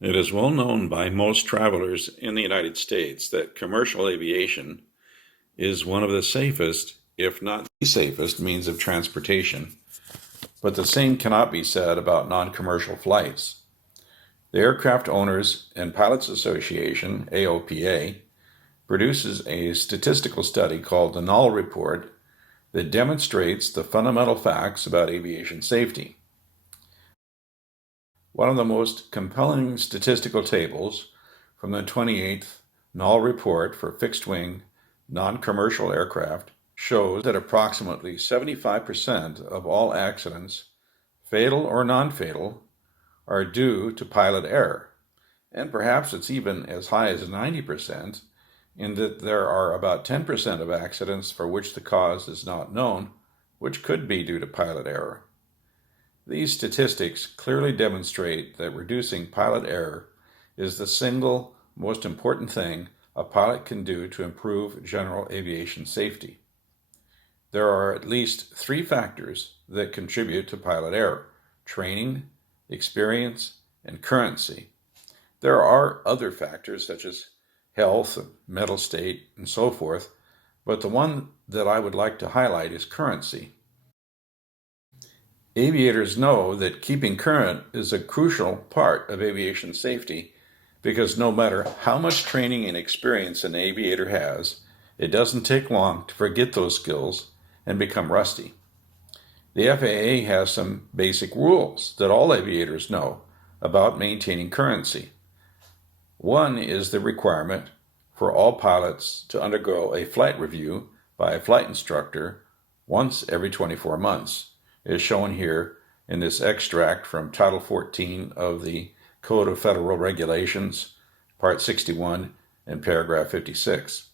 It is well known by most travelers in the United States that commercial aviation is one of the safest, if not the safest, means of transportation, but the same cannot be said about non-commercial flights. The Aircraft Owners and Pilots Association, AOPA, produces a statistical study called the Null Report that demonstrates the fundamental facts about aviation safety. One of the most compelling statistical tables from the 28th Null Report for fixed-wing, non-commercial aircraft shows that approximately 75% of all accidents, fatal or non-fatal, are due to pilot error, and perhaps it's even as high as 90%, in that there are about 10% of accidents for which the cause is not known, which could be due to pilot error. These statistics clearly demonstrate that reducing pilot error is the single most important thing a pilot can do to improve general aviation safety. There are at least 3 factors that contribute to pilot error: training, experience, and currency. There are other factors such as health, mental state, and so forth, but the one that I would like to highlight is currency. Aviators know that keeping current is a crucial part of aviation safety because no matter how much training and experience an aviator has, it doesn't take long to forget those skills and become rusty. The FAA has some basic rules that all aviators know about maintaining currency. One is the requirement for all pilots to undergo a flight review by a flight instructor once every 24 months, as shown here in this extract from Title 14 of the Code of Federal Regulations, Part 61 and Paragraph 56.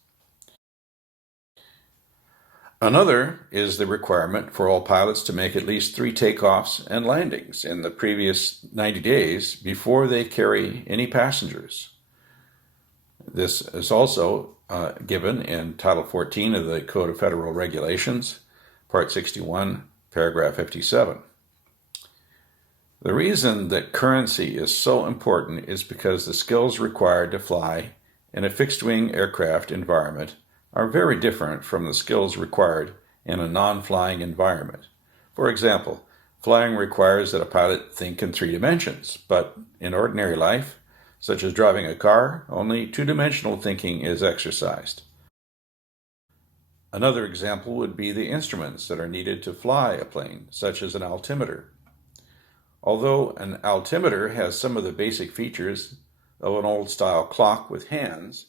Another is the requirement for all pilots to make at least 3 takeoffs and landings in the previous 90 days before they carry any passengers. This is also given in Title 14 of the Code of Federal Regulations, Part 61, Paragraph 57. The reason that currency is so important is because the skills required to fly in a fixed-wing aircraft environment are very different from the skills required in a non-flying environment. For example, flying requires that a pilot think in 3 dimensions, but in ordinary life, such as driving a car, only 2-dimensional thinking is exercised. Another example would be the instruments that are needed to fly a plane, such as an altimeter. Although an altimeter has some of the basic features of an old-style clock with hands,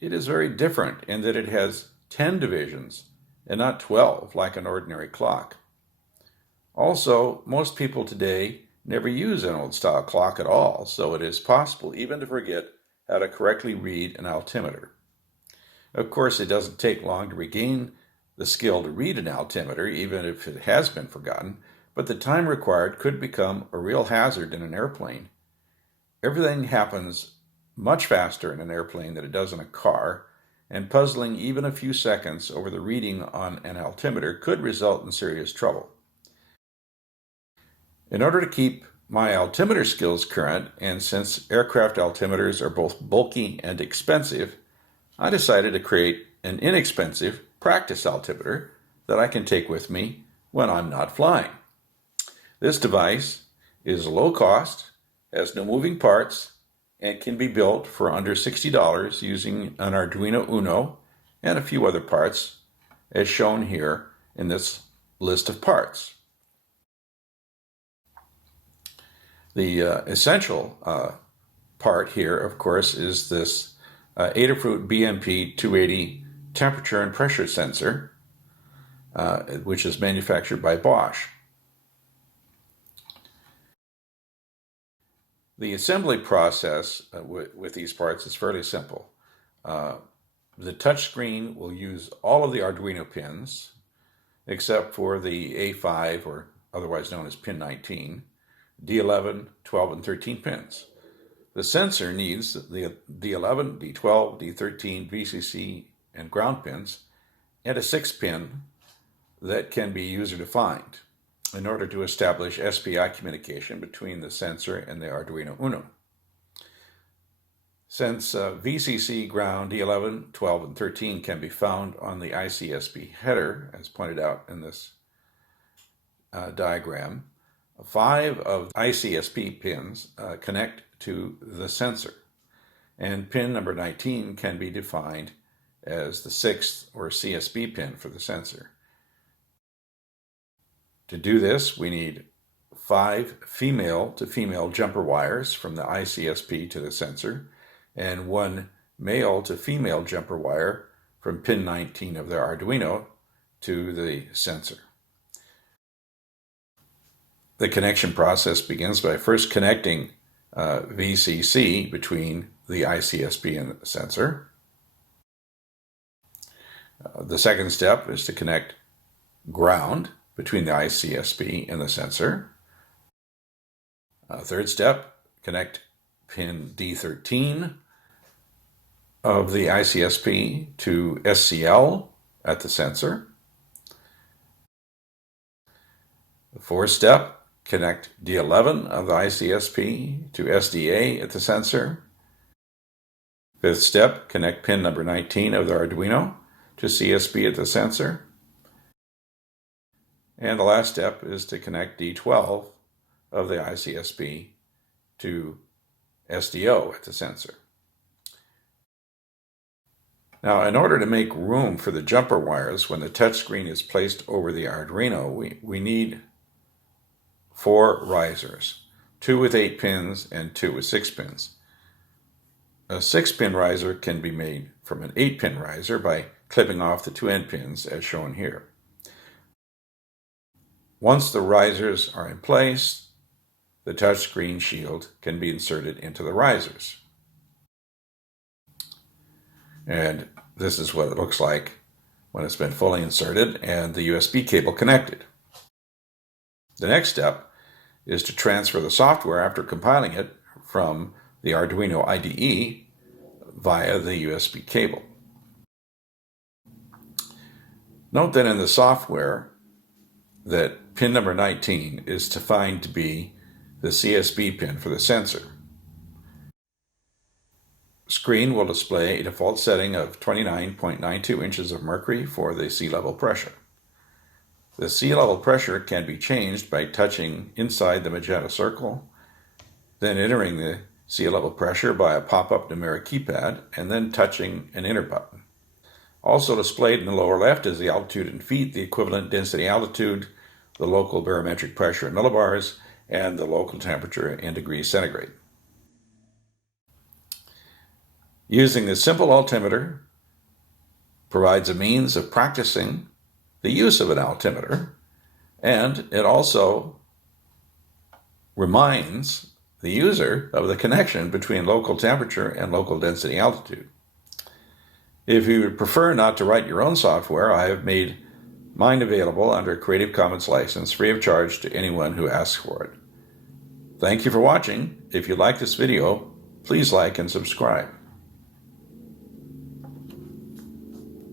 it is very different in that it has 10 divisions and not 12 like an ordinary clock. Also, most people today never use an old-style clock at all, so it is possible even to forget how to correctly read an altimeter. Of course, it doesn't take long to regain the skill to read an altimeter, even if it has been forgotten, but the time required could become a real hazard in an airplane. Everything happens much faster in an airplane than it does in a car, and puzzling even a few seconds over the reading on an altimeter could result in serious trouble. In order to keep my altimeter skills current, and since aircraft altimeters are both bulky and expensive, I decided to create an inexpensive practice altimeter that I can take with me when I'm not flying. This device is low cost, has no moving parts, and can be built for under $60 using an Arduino Uno and a few other parts, as shown here in this list of parts. The essential part here, of course, is this Adafruit BMP 280 temperature and pressure sensor, which is manufactured by Bosch. The assembly process with these parts is fairly simple. The touchscreen will use all of the Arduino pins, except for the A5, or otherwise known as pin 19, D11, 12, and 13 pins. The sensor needs the D11, D12, D13, VCC, and ground pins, and a 6th pin that can be user-defined in order to establish SPI communication between the sensor and the Arduino Uno. Since VCC ground D11, 12, and 13 can be found on the ICSP header, as pointed out in this diagram, 5 of ICSP pins connect to the sensor, and pin number 19 can be defined as the 6th or CSB pin for the sensor. To do this, we need 5 female-to-female jumper wires from the ICSP to the sensor, and 1 male-to-female jumper wire from pin 19 of the Arduino to the sensor. The connection process begins by first connecting VCC between the ICSP and the sensor. The second step is to connect ground between the ICSP and the sensor. Third step, connect pin D13 of the ICSP to SCL at the sensor. The fourth step, connect D11 of the ICSP to SDA at the sensor. Fifth step, connect pin number 19 of the Arduino to CSB at the sensor. And the last step is to connect D12 of the ICSP to SDO at the sensor. Now, in order to make room for the jumper wires when the touchscreen is placed over the Arduino, we need 4 risers, 2 with 8 pins and 2 with 6 pins. A 6-pin riser can be made from an 8-pin riser by clipping off the 2 end pins as shown here. Once the risers are in place, the touchscreen shield can be inserted into the risers. And this is what it looks like when it's been fully inserted and the USB cable connected. The next step is to transfer the software after compiling it from the Arduino IDE via the USB cable. Note that in the software that pin number 19 is defined to be the CSB pin for the sensor. Screen will display a default setting of 29.92 inches of mercury for the sea level pressure. The sea level pressure can be changed by touching inside the magenta circle, then entering the sea level pressure by a pop-up numeric keypad, and then touching an enter button. Also displayed in the lower left is the altitude in feet, the equivalent density altitude, the local barometric pressure in millibars, and the local temperature in degrees centigrade. Using the simple altimeter provides a means of practicing the use of an altimeter, and it also reminds the user of the connection between local temperature and local density altitude. If you would prefer not to write your own software, I have made mine available under a Creative Commons license free of charge to anyone who asks for it. Thank you for watching. If you like this video, please like and subscribe.